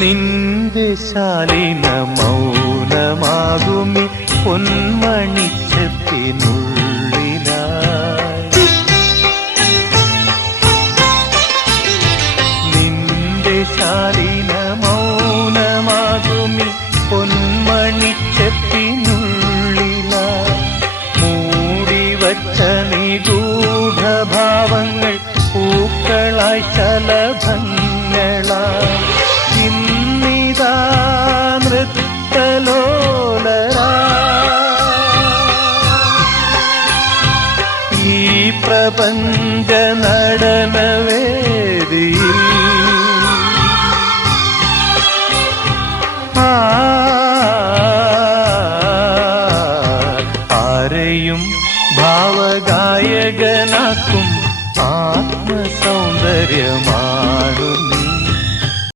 നിന്റെ ശാലിന മൗനമാകുമി പൊന്മണിച്ചത്തിനുള്ളിലായി. നിന്റെ ശാലിന മൗനമാകുമി പൊന്മണിച്ചത്തിനുള്ളിലായി. മൂടിവച്ച നിഗൂഢഭാവങ്ങൾ പൂക്കളായി ചലഭങ്ങളായി പ്രപഞ്ച നടനവേദി ആരെയും ഭാവഗായകനാക്കും ആത്മസൗന്ദര്യമാണ്